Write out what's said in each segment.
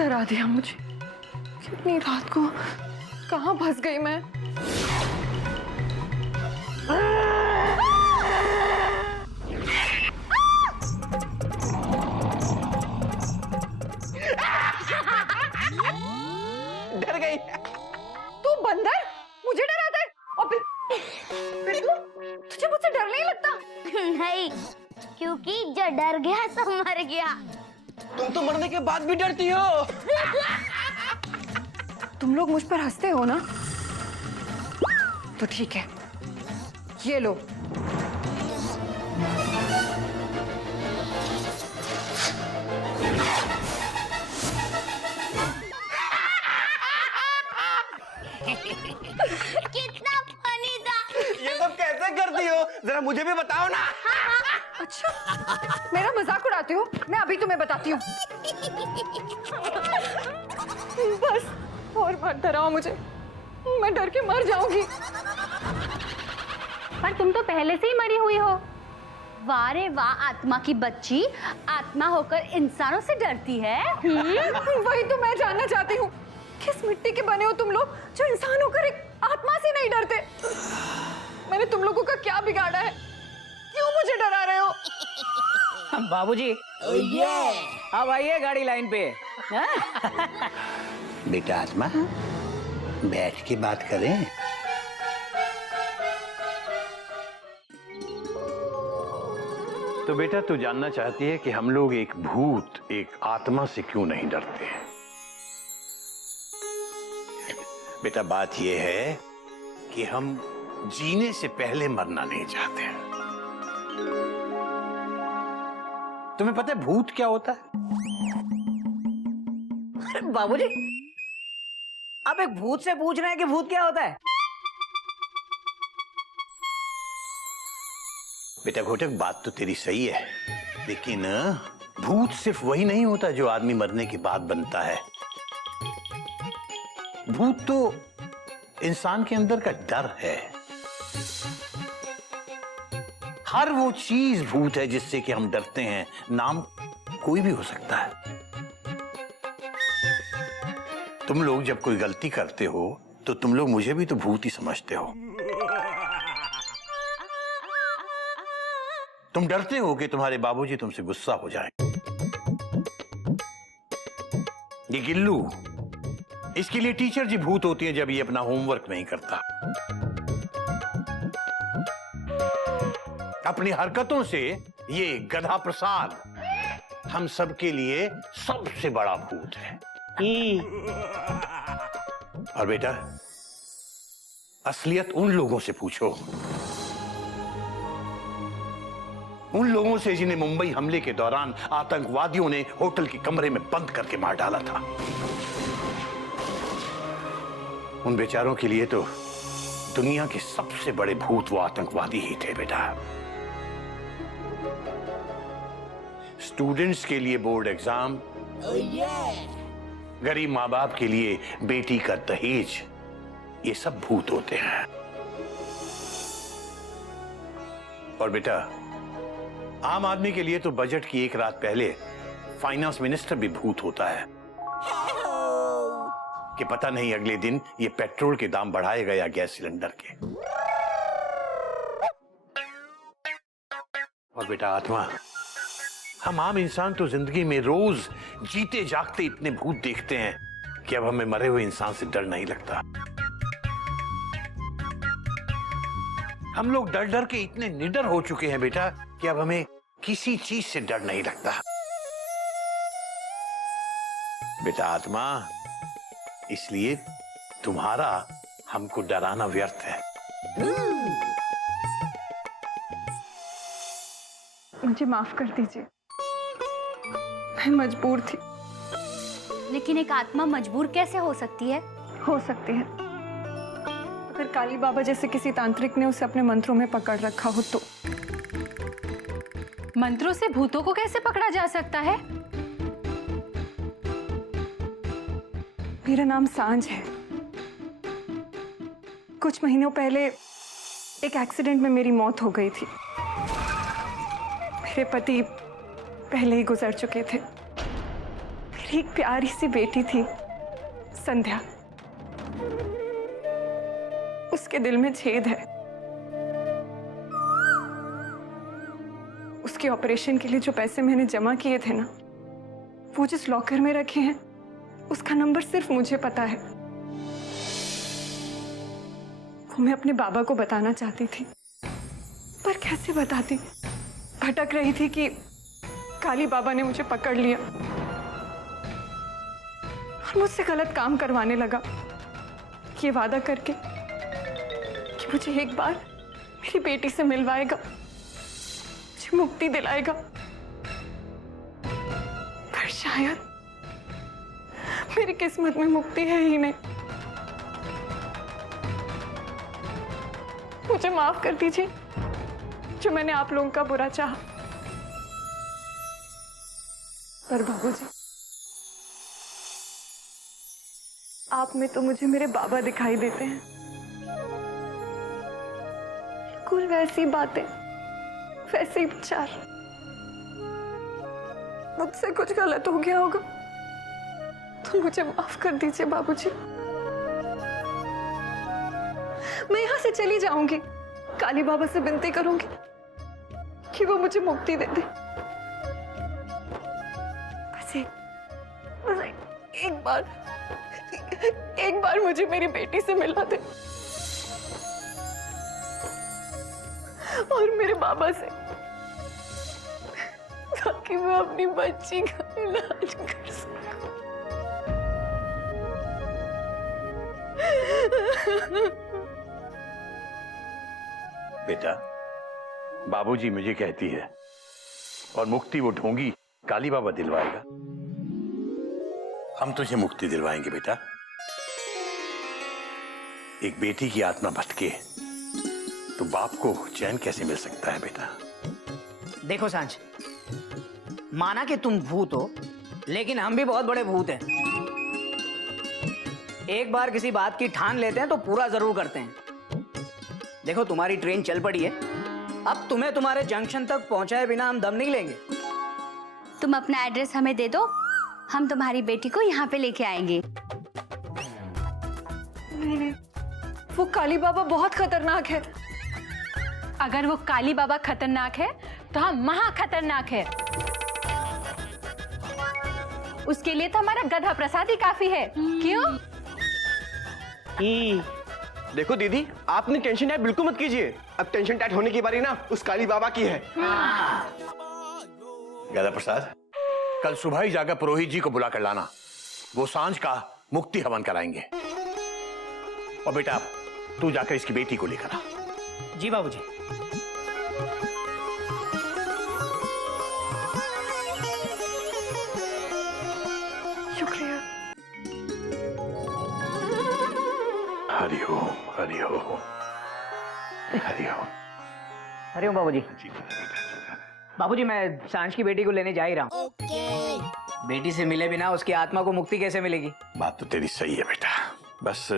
डरा दिया मुझे। कितनी रात को कहाँ फंस गई मैं। डर गई तू बंदर मुझे डराता है और फिर तुझे मुझसे डर नहीं लगता? नहीं, क्योंकि जो डर गया सो मर गया। तुम तो मरने के बाद भी डरती हो। तुम लोग मुझ पर हंसते हो ना, तो ठीक है, ये लो। कितना फनी था। ये सब कैसे करती हो, जरा मुझे भी बताओ ना। अच्छा, मेरा मजाक उड़ाते हो? मैं अभी तुम्हें बताती हूँ। बस और मत डराओ मुझे, मैं डर के मर जाऊंगी। पर तुम तो पहले से ही मरी हुई हो। वाह रे वाह, आत्मा की बच्ची, आत्मा होकर इंसानों से डरती है। वही तो मैं जानना चाहती हूँ, किस मिट्टी के बने हो तुम लोग जो इंसान होकर एक आत्मा से नहीं डरते? मैंने तुम लोगों का क्या बिगाड़ा है, क्यों मुझे डरा रहे हो? बाबूजी, अब आइए गाड़ी लाइन पे। बेटा आत्मा, बैठ के बात करें। तो बेटा तू जानना चाहती है कि हम लोग एक भूत, एक आत्मा से क्यों नहीं डरते हैं? बेटा बात यह है कि हम जीने से पहले मरना नहीं चाहते हैं। तुम्हें पता है भूत क्या होता है? बाबूजी, आप एक भूत से पूछ रहे हैं कि भूत क्या होता है? बेटा घोटक, बात तो तेरी सही है, लेकिन भूत सिर्फ वही नहीं होता जो आदमी मरने के बाद बनता है। भूत तो इंसान के अंदर का डर है। हर वो चीज भूत है जिससे कि हम डरते हैं। नाम कोई भी हो सकता है। तुम लोग जब कोई गलती करते हो तो तुम लोग मुझे भी तो भूत ही समझते हो। तुम डरते हो कि तुम्हारे बाबूजी तुमसे गुस्सा हो जाए। ये गिल्लू, इसके लिए टीचर जी भूत होती है जब ये अपना होमवर्क नहीं करता। अपनी हरकतों से ये गधा प्रसाद हम सबके लिए सबसे बड़ा भूत है। और बेटा, असलियत उन लोगों से पूछो, उन लोगों से जिन्हें मुंबई हमले के दौरान आतंकवादियों ने होटल के कमरे में बंद करके मार डाला था। उन बेचारों के लिए तो दुनिया के सबसे बड़े भूत वो आतंकवादी ही थे बेटा। स्टूडेंट्स के लिए बोर्ड एग्जाम, गरीब माँ बाप के लिए बेटी का दहेज, ये सब भूत होते हैं। और बेटा, आम आदमी के लिए तो बजट की एक रात पहले फाइनेंस मिनिस्टर भी भूत होता है कि पता नहीं अगले दिन ये पेट्रोल के दाम बढ़ाएगा या गैस सिलेंडर के। और बेटा आत्मा, हम आम इंसान तो जिंदगी में रोज जीते जागते इतने भूत देखते हैं कि अब हमें मरे हुए इंसान से डर नहीं लगता। हम लोग डर डर के इतने निडर हो चुके हैं बेटा कि अब हमें किसी चीज से डर नहीं लगता। बेटा आत्मा, इसलिए तुम्हारा हमको डराना व्यर्थ है। मुझे माफ कर दीजिए, मैं मजबूर थी। लेकिन एक आत्मा मजबूर कैसे हो सकती है? हो सकती है, अगर काली बाबा जैसे किसी तांत्रिक ने उसे अपने मंत्रों में पकड़ रखा हो तो। मंत्रों से भूतों को कैसे पकड़ा जा सकता है? मेरा नाम सांझ है। कुछ महीनों पहले एक एक्सीडेंट में मेरी मौत हो गई थी। मेरे पति पहले ही गुजर चुके थे। मेरी एक प्यारी सी बेटी थी संध्या। उसके दिल में छेद है। उसके ऑपरेशन के लिए जो पैसे मैंने जमा किए थे ना, वो जिस लॉकर में रखे हैं उसका नंबर सिर्फ मुझे पता है। वो मैं अपने बाबा को बताना चाहती थी, पर कैसे बताती। भटक रही थी कि काली बाबा ने मुझे पकड़ लिया और मुझसे गलत काम करवाने लगा, ये वादा करके कि मुझे एक बार मेरी बेटी से मिलवाएगा, मुझे मुक्ति दिलाएगा। पर शायद मेरी किस्मत में मुक्ति है ही नहीं। मुझे माफ कर दीजिए जो मैंने आप लोगों का बुरा चाहा। पर बाबूजी, आप में तो मुझे मेरे बाबा दिखाई देते हैं। बिल्कुल वैसी बातें, वैसे ही विचार। मुझसे कुछ गलत हो गया होगा तो मुझे माफ कर दीजिए बाबूजी। मैं यहाँ से चली जाऊंगी, काली बाबा से विनती करूंगी कि वो मुझे मुक्ति दे दे। बस एक बार मुझे मेरी बेटी से मिला दे और मेरे बाबा से, ताकि मैं अपनी बच्ची का इलाज कर सकूं। बेटा, बाबूजी मुझे कहती है और मुक्ति वो ढोंगी काली बाबा दिलवाएगा। हम तुझे मुक्ति दिलवाएंगे बेटा। एक बेटी की आत्मा भटके तो बाप को चैन कैसे मिल सकता है बेटा? देखो सांझ, माना कि तुम भूत हो, लेकिन हम भी बहुत बड़े भूत हैं। एक बार किसी बात की ठान लेते हैं तो पूरा जरूर करते हैं। देखो तुम्हारी ट्रेन चल पड़ी है, अब तुम्हें तुम्हारे जंक्शन तक पहुंचाए बिना हम दम नहीं लेंगे। तुम अपना एड्रेस हमें दे दो, हम तुम्हारी बेटी को यहाँ पे लेके आएंगे। नहीं, वो काली बाबा बहुत खतरनाक है। अगर वो काली बाबा खतरनाक है तो हम महा खतरनाक है। उसके लिए तो हमारा गधा प्रसाद ही काफी है। क्यों? देखो दीदी, आपने टेंशन टाइट बिल्कुल मत कीजिए। अब टेंशन टाइट होने की बारी ना उस काली बाबा की है। गदा प्रसाद, कल सुबह ही जाकर पुरोहित जी को बुला कर लाना। वो सांझ का मुक्ति हवन कराएंगे। और बेटा, तू जाकर इसकी बेटी को लेकर आ। जी बाबूजी। शुक्रिया। हरिओम हरिओम हरिओम। हरिओम बाबूजी। बाबूजी, मैं सांझ की बेटी को लेने जा ही रहा हूँ। बेटी से मिले बिना उसकी आत्मा को मुक्ति कैसे मिलेगी? बात तो तेरी सही है बेटा, बस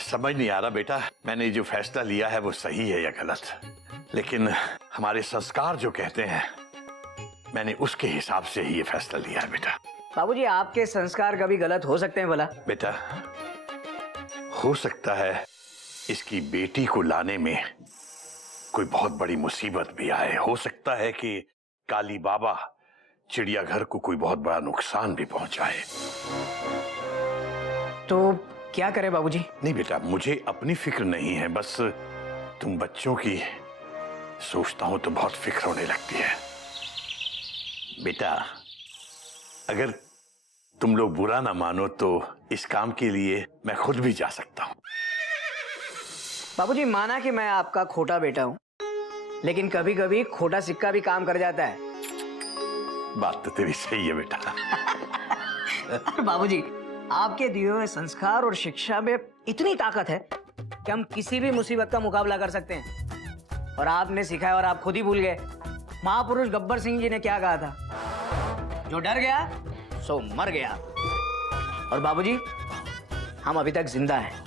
समझ नहीं आ रहा बेटा, मैंने जो फैसला लिया है वो सही है या गलत। लेकिन हमारे संस्कार जो कहते हैं, मैंने उसके हिसाब से ही ये फैसला लिया है बेटा। बाबूजी, आपके संस्कार कभी गलत हो सकते हैं भला? बेटा, हो सकता है इसकी बेटी को लाने में कोई बहुत बड़ी मुसीबत भी आए। हो सकता है कि काली बाबा चिड़ियाघर को कोई बहुत बड़ा नुकसान भी पहुंचाए। तो क्या करें बाबूजी? नहीं बेटा, मुझे अपनी फिक्र नहीं है, बस तुम बच्चों की सोचता हूं तो बहुत फिक्र होने लगती है। बेटा, अगर तुम लोग बुरा ना मानो तो इस काम के लिए मैं खुद भी जा सकता हूं। बाबूजी, माना कि मैं आपका खोटा बेटा हूं, लेकिन कभी कभी खोटा सिक्का भी काम कर जाता है। बात तो तेरी सही है बेटा। बाबूजी, आपके दिए हुए संस्कार और शिक्षा में इतनी ताकत है कि हम किसी भी मुसीबत का मुकाबला कर सकते हैं। और आपने सिखाया और आप खुद ही भूल गए। महापुरुष गब्बर सिंह जी ने क्या कहा था? जो डर गया सो मर गया। और बाबूजी, हम अभी तक जिंदा हैं,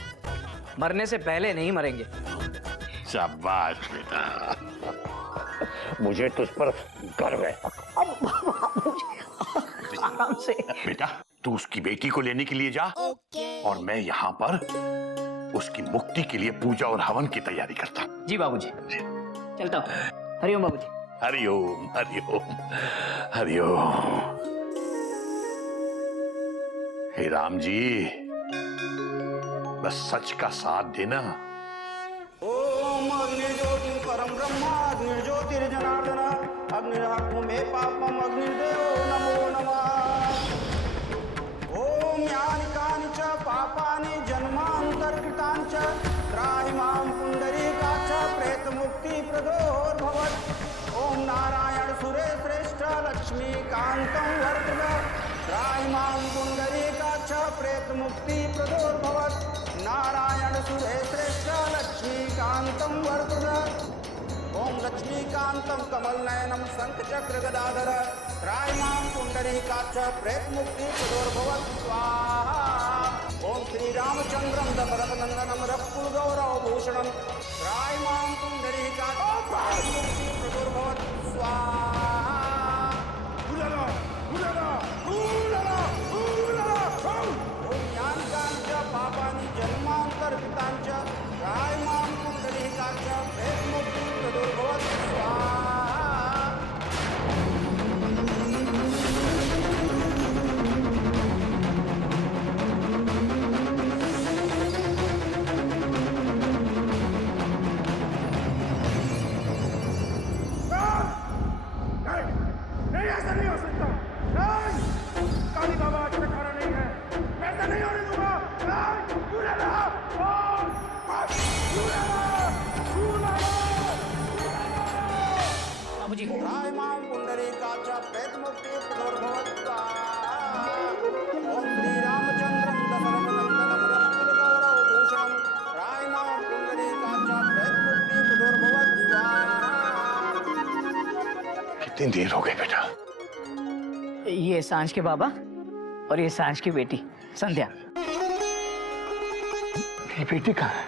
मरने से पहले नहीं मरेंगे। शाबाश बेटा। मुझे तुझ पर गर्व है। आराम से। बेटा तू उसकी बेटी को लेने के लिए जा और मैं यहाँ पर उसकी मुक्ति के लिए पूजा और हवन की तैयारी करता। जी बाबूजी, चलता हूँ। हरिओम बाबूजी। हरिओम हरिओम हरिओम। हे राम जी, बस सच का साथ देना। ओम अग्निर्ज्योति परम ब्रह्मा अग्निर्ज्योतिर्जनार्दन अग्निर्हक्तु मे पापम अग्निर्देवो नमो नमः। ओम यानि कानि च पापानि जन्मान्तरकृतानि च त्राहि मां पुण्डरीकाक्ष प्रेतमुक्तिप्रदोर्भवत्। ओम नारायण सुरेश्रेष्ठ लक्ष्मीकान्तं वर्तते त्राहि मां पुण्डरीकाक्ष प्रेतमुक्तिप्रदोर्भवत्। नारायण सुरेश्रेष्ठ लक्ष्मीकान्तं वर्तते। ओम लक्ष्मीकान्तं कमलनयनं शंखचक्रगदाधर त्रायमां पुण्डरीकाक्ष प्रेतमुक्तिप्रदोर्भवत् स्वाहा। ओम श्रीरामचन्द्रं दशरथनन्दनं रक्कुलगौरवभूषणं त्रायमां पुण्डरीकाक्ष प्रेतमुक्तिप्रदोर्भवत् स्वाहा। ओम यानि कानि च पापानि जन्मान्तरकृतानि च त्रायमां पुण्डरीकाक्ष प्रेतमुक्तिप्रदोर्भवत् स्वाहा। नहीं, ऐसा नहीं हो सकता। नहीं, काली बाबा आज तक खाना नहीं है, मैं ऐसा नहीं होने दूंगा। नहीं, क्यों ले रहा? क्यों ले रहा? क्यों ले रहा? बाबूजी। त्रायमां पुण्डरीकाक्ष प्रेतमुक्तिप्रदोर्भवत् स्वाहा। ओम श्रीरामचन्द्रं दशरथनन्दनं रक्कुलगौरवभूषणं त्रायमां पुण्डरीकाक्ष प्रेतमुक्तिप्रदोर्भवत् स्वाहा। कितनी देर हो गई बेटा? ये सांझ के बाबा और ये सांझ की बेटी संध्या। मेरी बेटी कहाँ है?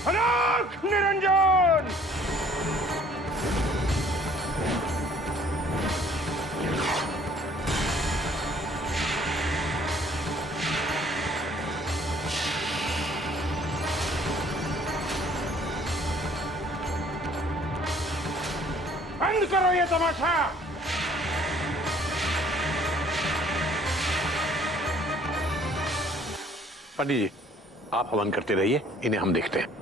अनाथ निरंजन! बंद करो ये तमाशा। पंडित जी, आप हवन करते रहिए, इन्हें हम देखते हैं।